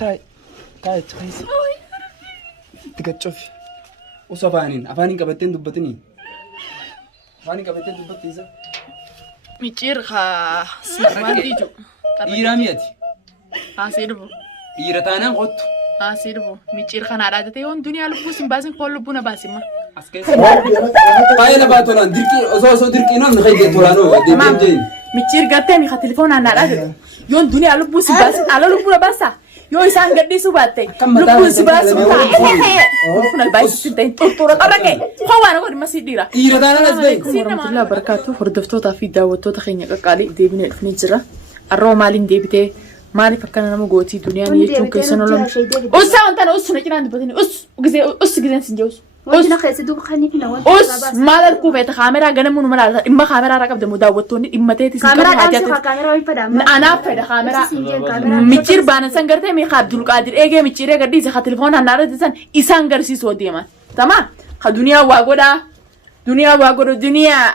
تاي تخيس تكتشوف وصفانين أفانين كبتين دبتني أفانين كبتين دبتيزا ميتير خا سيرمانتيجو إيرامياتي سيربو إيرتانا قط سيربو ميتير خا نادته يون دنيا لبو سيمبازن كل لبونا باسما فاينا باتولان ديركي أصو ديركي نام نخيل تولانو ديم جين ميتير قتني خا تليفون أنا نادته يون دنيا لبو سيمبازن على لبونا باسا يو إنسان قدي سباتة لبو سيمبازن لبونا البايس تنتين تطورة أركي هو أنا قولي ما سيديرا إيرتانا نزبي ورحمة الله وبركاته هردفتوتا في دعوتوتا خينيا قالي ديبني الفنيجرة الرو مالين ديبته مالي فكنا نموجوتي دنيا نيجون كيسانو لون أس أنت أنا أس نجينا نبتدي أس جزء سنجوز وأنا خيس دوب خاني فينا وان أس ما لركوب كاميرا جنب من مرة إما كاميرا راكب دم دعوتوني إما تيتي كاميرا كاميرا ويفدا أنا فدا كاميرا ميتير بانا سانغرتي مي خاب دلوك قادر إيجي ميتير قدي زخ تلفون هنارة ديسان إسانغر سي سودي ما تمام خدنيا واقودا دنيا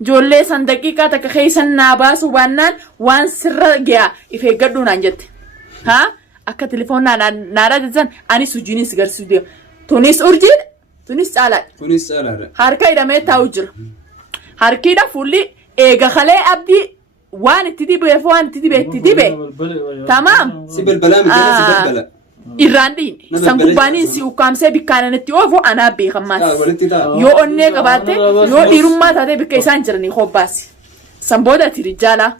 جولة صندوقي كاتا كخيسان ناباس وبانان وان سر جيا إفقدون عنجت ها أكا تلفون نارا ديسان أني سجيني سجر سوديو تونس أرجل تونس على هاركا إذا ما تاوجر هاركا إذا فولي إيجا خلي أبدي وان تدي بيفوان تدي تمام سيبل بلا مجال سيبل بلا إيراني سانكوباني سيوكامسي بكانا نتيوفو أنا بيخماس يو أني قباتي يو إيرما تاتي بكيسان جرني خوباسي سامبودا ترجالا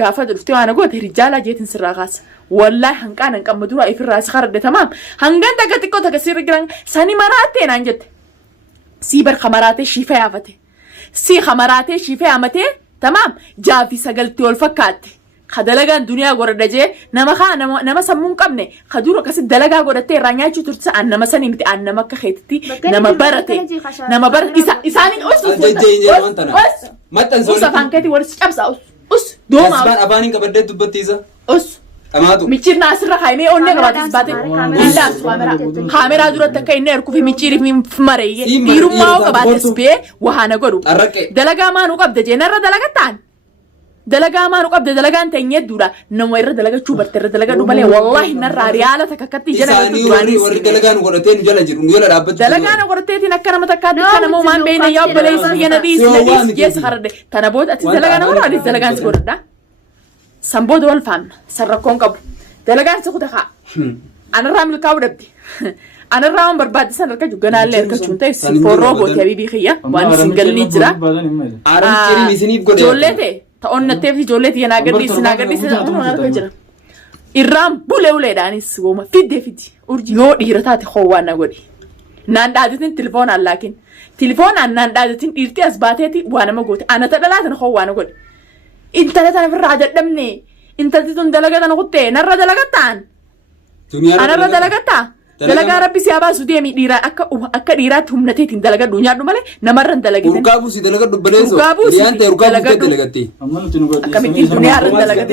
غافا دلفتيو أنا قوة ترجالا جيتن سراغاس والله هنكان مدورا إفر راس خارد تمام هنكان تكتكو تكسير جران ساني مراتي نانجت سيبر خمراتي شيفي عفتي سي خمراتي شيفي عمتي تمام جافي سقلتي والفكاتي خدلقان دنيا غوردجه نما سمون قبنه خدورو كس دلقا غودته رانياچو ترس ان نما سني مت ان نما كخيتتي نما برته نما بر اساني اس متن زول فانكتي ورس قبسا اس دوما اسبان ابانين كبدت دبتيزا اس اماتو ميچير ناصر خايمه اونne غبات بات الا كاميرا دورت كاين نركو في ميچير في مريه يرماو غبات سبي وهانا غدو دلقا ما نو قبد جنر دلقتان دلقا ما نقبض دلقا أنت يندورا نموير دلقا شو برتر دلقا نبالي والله نرى ريالة تككتي جنا وري دلقا نقولتين جلا جرون يلا رابط دلقا نقولتين نكنا متكاتي كنا مو مان بين ياب بليس يناديس يس خرد تنبود أتي دلقا نقول على دلقا نقول ده سامبود والفام سرقون قبل دلقا نسقط خا أنا رامل كاودبدي أنا رام برباد سنركج جنا اللي ركجون تيس فور روبوت يا بيبي خيا وأنا سنجل نجرا جولته تقولنا تبي جولتي أنا قديس أنا كجرا الرام بوله دانيس وما فيدي أرجع يو إيرتاتي خوانا قولي ناندادتين تلفون على لكن تلفون عن ناندادتين إرتي أسباتي وأنا ما قلت أنا تبلاتن خوانا قولي أنت لا تعرف الرادة دمني أنت تدون دلقة أنا قلت نرى دلقة تان أنا رى دلقة تان دلقا ربي سيابا سودي مي ديرا أكا ديرات هم نتيتين دلقا دنيا دمالي نمرن دلقا ركابو سي دلقا دبليزو ليان تي ركابو دلقتي أكا مكين دنيا رن دلقا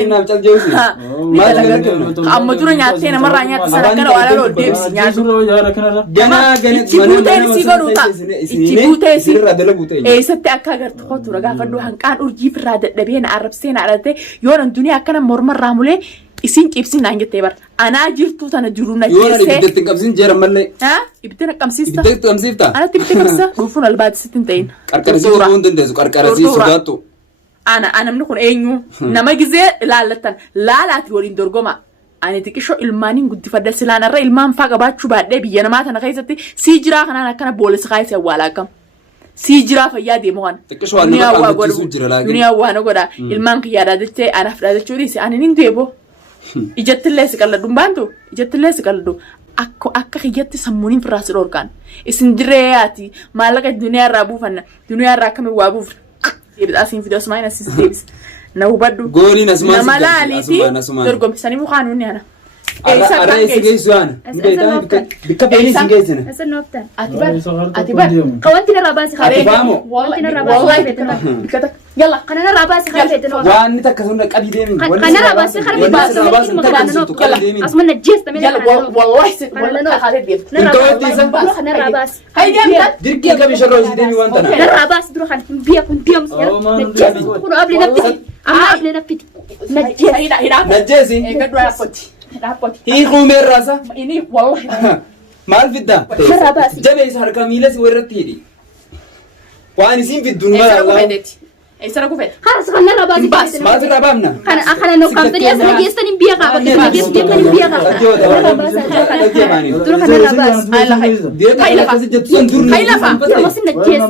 أما دورا نياتي نمرا نيات سرقنا وعلى لو ديبس نياتو جنا اتبوتين سيغروتا اتبوتين اي ستي أكا غرت خوتو رقا فردو هنكان أرجي فرادة دبين عرب سين عرده يون الدنيا أكنا مرمر رامولي إسين كيبسين عنك تبر أنا جرتو تنا جرونا جيسة يونا بدك تكمسين جرم ملي ها يبتنا كمسيستا بدك تكمسيفتا أنا تبتنا كمسا روفون البعد ستنتين كركرسي روفون تندسو كركرسي سوداتو أنا منكون أينو نما جزء لا تقولين درجما أنا تكشوا إلمانين قد فدل سلانة رأي إلمان فاق بعد شو بعد بيجي أنا ما تناقيستي سيجرا خنا كنا بولس خايس ولاكم سيجرا فيادي موان دنيا وانا قدا إلمان كيادا دتة أنا فرادة شوريسي أنا نينديبو إجت الله سكال دمبانتو إجت الله سكال دو أكو خيجت سمونين في راس الأوركان إسندرياتي مالك الدنيا رابو فنا دنيا راكم وابو يبدأ أسين فيديو سمعنا سيستيبس نوبادو قولي نسمع نمالاليتي ترقم سني مخانوني أنا أرأي سجى سوان بكبيني سجى سنة أصل نوبتان أتبار قوانتنا راباسي خارج والله راباسي كتك يلا قنانا راباسي خارج وان تكسرنا كبيدين قنانا راباسي خارج راباسي أصلا نجيس تمين يلا والله خارج ديم قنانا راباسي هاي ديم دركي كبي شروي سيدني وانتنا قنانا راباسي دروخان بيم نجيس كنا قبل نبتي أما قبل نبتي نجيسي كدوا يا فتي dhaaboti. Hiikuu meerraasa. Inni wallahi. Maal fidda? Irraa baasi. Jabeessa harka miilas warratti hidhi. Waan isin fidduun mala Eessara Allah. kufeeteeti. Eessara kufeete. Haras kan irraa baasi. Maal irraa baafna? Kana nu qabdanii as nageessan hin biyya qaba. Bakka nageessan hin biyya qaba. Irraa baasi. Dura kan irraa baasi. Haila haila. Deemaa akkasii jettu sun dur Hai lafa. Wasin nageessan.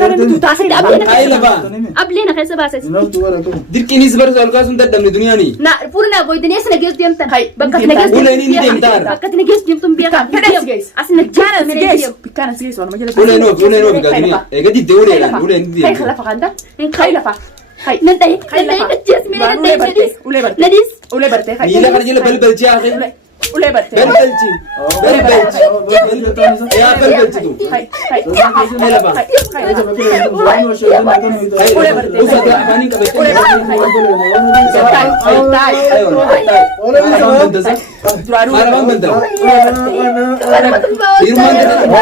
Kana nuti taasise Hai lafa. ableena keessa baase. Dirqiinis barsa olkaa sun dadhabne duniyaani. Na fuula na goydanii as nageessu deemtan. Hai. Bakka Deemtan. nageessu Fuula inni deemtaan. bakka nageessu deemtu hin biyya qaba. Fedha si geessu. As nageessu Si geessu. Bikkaana si geessu. Waanuma jala. Ulee noof gaa duniyaa. Eega diddee uleedhaan ulee inni Hai deemtu. lafa kanda. Hai lafa. Hai. nan dhayi Hai nan dhayi lafa. nageessu mina nan Ulee dhayi barte. Ulee barte. nadis Ulee barte. Hai. Miila kana jala balbalchi haa ta'e. Ulee barte. Balbalchi. Balbalchi. Yaa balbalchitu. Hai. Hai. Hai lafa. Ulee barte. Uffata afaaniin qabattee. Maarabaan bantaa. Hirmaan jedhama.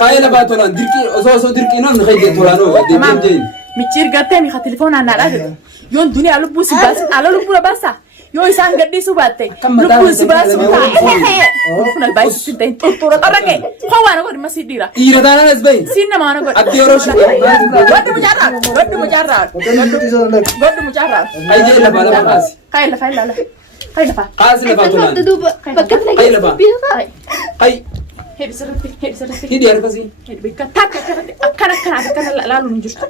Faaya lafaa tolaan dirqii osoo dirqii noon fayyadee tolaanoo deebiin jeen. Michir gartee mi telefoona naadhaa jiru. Yoon duniyaa lubbuu si baasa. Ala lubbuu na baasa. Yoo isaan gadhiisuu baatte lubbuu si baasu ta'a. Kun albaayis si ta'in xurxura qarraqee. Koo waan godhi masii dhiira. Dhiira taanaan as bahin. Siin nama waan godhi. Abdii yeroo shi. Godhi mucaarraa. Godhi mucaarraa. Godhi mucaarraa. Hayyee lafaa lafa kaasi. Hai lafa ilaala. Hai lafa. Kaasi lafaa tolaan. bakka nageessu biyya qaba. Hai. Hedi sirriitti. Hedi sirriitti. Hidhi harkasii. Hedi bikka takka akkana laaluun hin jirtu.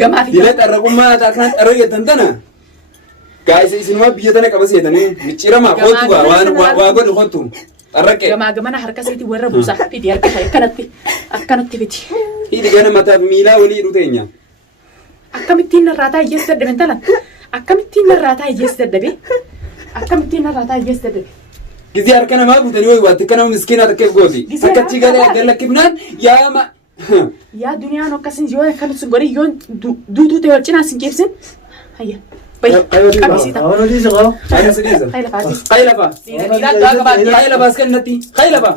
Gamaa fi Dilee xarraqummaa akkanaan xarroo jettan tana. Gaa'isa isinumaa biyya tana qaba seetanii micciiramaa kootu waa godhu kootu. Xarraqee. gamaa gamana harka seetii warra buusaa. Hedi harka ta'e akkanatti fiti. Hidhi gana mataaf miilaa walii hidhu teenya. Akkamittiin narraataa hiyyeessi dadhabe intalan? Akkamittiin narraataa hiyyeessi dadhabe? Akkamittiin narraataa hiyyeessi dadhabe? Gizii harka namaa guutanii wayi waatti akka nama miskiinaa takkeef gooti. Akkachi galee gallakkifnaan yaama. Yaa duniyaan akkasin yoo akkan sun godhe yoo duutuu ta'e wal cinaa sin keebsin. Hayya. Bayya. Qabisiita. Hayya sidiisa. Hayya lafaati. Hayya lafaa. Dhiiraa du'aa qabaatee. Hayya lafaas kennatti. Hayya lafaa.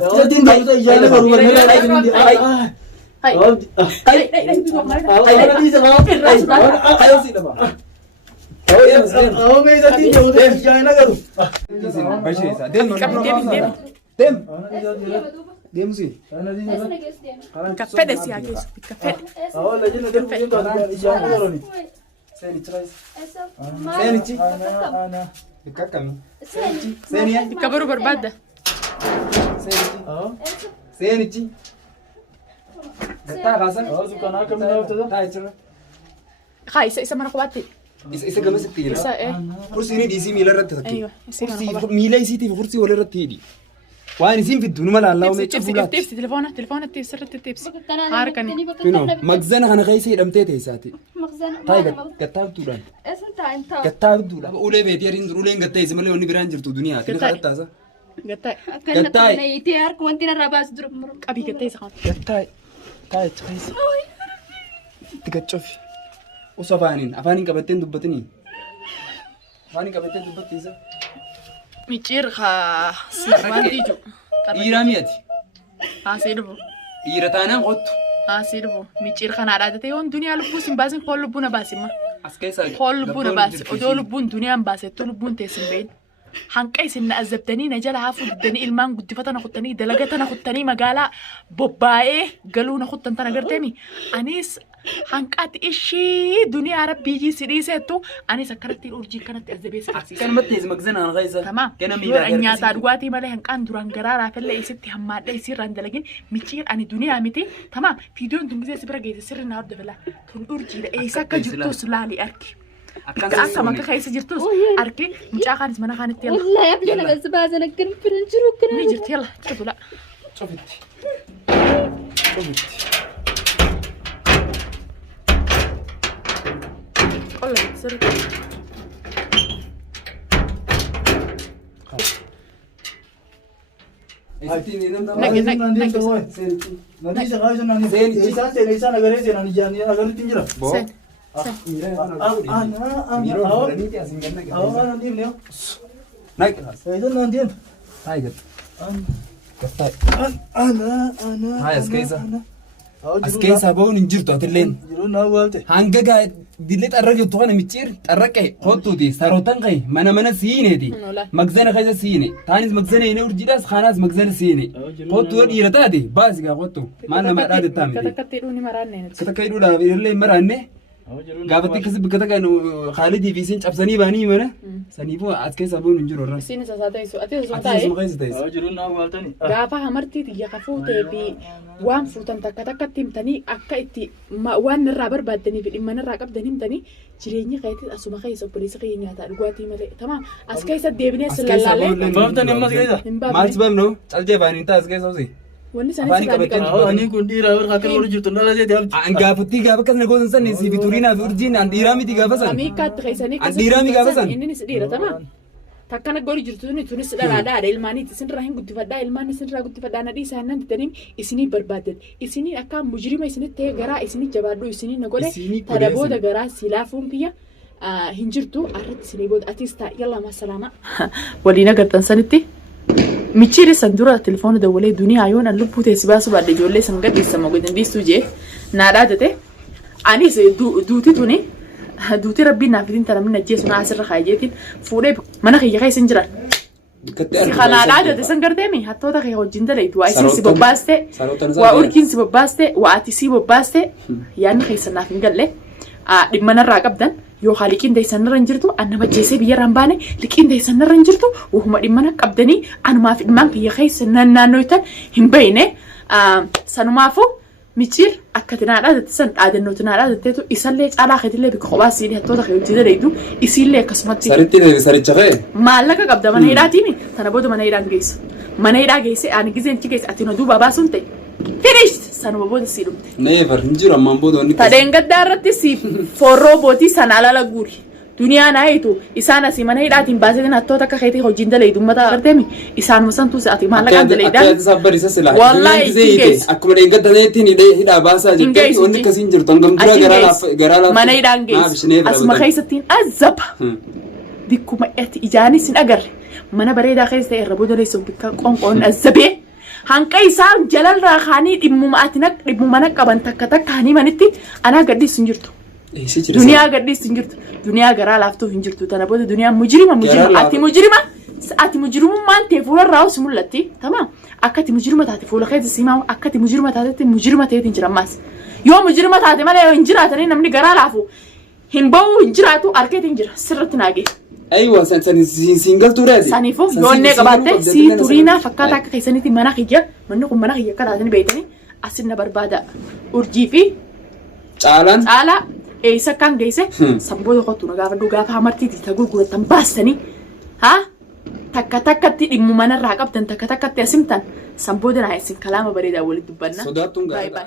Kaffedhe si haa geessu. Kaffedhe. Seenichi. Seeniya. Kabaruu barbaadda. Seenichi. Gattaa baasan. Taa jira. Haa isa mana kophaatti. Isa gamasitti jira. Isa Kursiin dhiisii miila irratti takkee. Aywa. Isa mana kophaatti. Miila isiitiif kursii wal irratti hidhi. Waan isiin fiddu numa laallaa meeqa fuulaatti. Ibsi telefoona sirriitti ibsi. Harkani. Kunoo magzana kana keessa hidhamtee teessaati. Taayi gattaabtuudhaan. Gattaabtuudhaan. Ulee beetii ariin jiru uleen gattaa'e malee wanni biraan jirtu duniyaa. Kini kadhattaasa. Gattaa'e. Akkanatti itee harka wanti narraa baasu dura. Qabii gattaa'e isa kana. Gattaa'e. Taayi keessa. Itti gaccofi. Osoo afaaniin qabatteen dubbatanii. Afaaniin qabatteen dubbattiisa. Micciir haa sirbaantii jiru. Dhiiraa mi'ati. Haasee dhufu. Dhiira taanaan qottu. Haasee dhufu. Micciir kanaa dhaadate yoon duniyaa lubbuu sin baasin koon lubbuu na baasimma. As keessa. Koon lubbuu na baasi. Odoo lubbuun duniyaan baasettu lubbuun teessin bahin. Hanqa isin na azabdanii na jala haafuu diddanii ilmaan guddifata na kuttanii dalagata na kuttanii magaalaa bobbaa'ee galuu na kuttan tana garteemi. Anis hanqaati ishii duniyaa rabbii si dhiiseettu anis akkanatti urjii kanatti azzabeessa barsiisa. Kanumatti eessa magzanaan keessa. Tamaa yoo nyaataa dhugaatii malee hanqaan duraan garaaraa fillee isitti hammaadha isiirraan dalagin micciir ani duniyaa miti tamaa fiidiyoon dungisee si bira geesse sirri naa hordofela tun urjiidha eessa akka jirtus laali arki. Akka makka keessa jirtus arki mucaa kaanis mana kaanitti yalla. Wallahi abdii nageessu baasan akkan firin jiru kana. Ni jirti yalla cufula. Cofitti. Cofitti. Qolla sirri. As keessa bahuun hin jirtu atilleen. Hanga dillee xarra jirtu kana micciirri xarra qe'e kottuuti sarootan qe'e mana siineeti magzana keessa siine taanis magzana inni urjiidhaas kaanaas magzana siine kottu yoo dhiira taate baasi gaa kottu maal nama dhaate taa'ame Katakatti hidhuun hin maraanne. katakka hidhuudhaaf illee hin maraanne gaafatti akkasii bakka takka Khaalidii fi isiin cabsanii baanii mana saniifuu as keessa bu'uun hin jiru irra. Isiin isaa ta'eessu ati osoo Ati isuma taa'e keessa ta'es. gaafa hamartii xiyya ka fuutee fi waan fuutan takka takkatti himtanii akka itti waan irraa barbaaddanii fi dhimma irraa qabdan himtanii jireenyi keetii asuma keessa obboleessa kiyya nyaataa dhugaatii malee tamaa as keessa deebinee si lallaalee. Baaftan ammas keessa. Maal si baafnu calcee baanii ta'a as keessa osii. Wanni isaanii qabatanii Ani kun dhiira warra akka warra jirtu nala jedhe abdi. An gaafattii gaafa akkasina goosan sanni si bituriinaa fi urjiin an dhiiraa miti gaafa san. Amiikkaatti keessanii An dhiiraa mi gaafa san? Innis dhiira tamaa. Takkana gori jirtu tunis dhalaadhaadha ilmaaniiti isinirraa hin guddifadhaa ilmaan isinirraa guddifadhaa nadhii isaan nan didaniin isinii barbaaddan isinii akka mujrima isinitti ta'e garaa isinii jabaadhu isinii na godhe tada booda garaa silaafuun kiyya hin jirtu arratti isinii booda atis ta'a yalla masalaama. Waliin agartan sanitti michiiri san dura telefoona dawwalee duniyaa yoon an lubbuu teessi baasu baadde ijoollee san gadhiisa mogodan dhiistuu jee naadhaa jete anis duuti tuni duuti rabbiin naaf itin tana min ajjeesu naa asirra kaayeetiin fuudhee mana kiyya keessa hin jiran. Si kanaadhaa jete san garteemi hattoota kee wajjin dalaytu waa isin si bobbaaste waa urjiin si bobbaaste waa ati si bobbaaste yaadni keessa naaf hin galle dhimma narraa qabdan yookaan liqiin teessan irra hin jirtu annama jeesee biyyarra hin baane liqiin teessan irra hin jirtu wahuma dhimmana qabdanii anumaaf dhimmaan kiyya keessa naannootan hin bayne sanumaafuu michiir akka tinaadhaa jette san dhaadannoo tinaadhaa jetteetu isallee caalaa keetillee bika kophaa siidee hattoota kee hojii dalaytu isiillee akkasumatti. Saritti deebi saricha kee. Maallaqa qabda mana hidhaatiimi tana booda mana hidhaan geessu mana hidhaa geesse ani gizeenchi geesse ati na duuba baasuun ta'e. Finish sanuma booda sii dhumte. Neevar hin jiru ammaan booda wanni. Tadeen gaddaa irratti si forroo bootii sana alala guuri. Duniyaa naayitu isaan asii mana hidhaatiin baasetiin hattoota akka keetii hojiin dalaytu uummata garteemi isaan musantuu ati maallaqaan dalayidhaan. Akka sabbar isa silaa. Wallaahi itti geessu. Akkuma dheengadda ta'eetiin hidhaa baasaa jettee wanni akkasiin jirtu hangam dura garaa laaf. Mana hidhaan geessu asuma keessattiin azaba. Dikkuma ijaanis hin agarre mana bareedaa keessa ta'e irra booda leessuun bikka qonqoon azabee. Hanqa isaa jalalraa kaanii dhimmuma naqaban takka takka hanii manitti anaa gadhiisu hin jirtu. Duniyaa gadhiisu hin jirtu. Duniyaa garaa laaftuu hin jirtu. Tana booda duniyaa mujirima ati mujrimummaan ta'e fuularraa si mul'atti. Tamaa akka ati mujirima taate fuula keessa simaa akka ati mujirima taatetti mujirima ta'eeti hin jirammaas. Yoo mujirima taate malee hin jiraatanii namni garaa laafu hin ba'uu hin jiraatu argeeti hin jira sirratti naagee. Aywa singaltuu reeti. Saniifuu yoonnee qabaatte si turiinaa fakkaataa akka keessanitti mana kiyya manni kun mana kiyya akka taatanii beeytanii asin na barbaada urjii fi caalaa eessa kan geesse sanboota kottu na gaafa gaafa hamartiiti ta gurguratan baastanii takka takkatti dhimmu manarraa qabdan takka takkatti asimtan sanboota naa isin kalaama bareedaa walitti dubbanna. Sodaattuun gaariidha.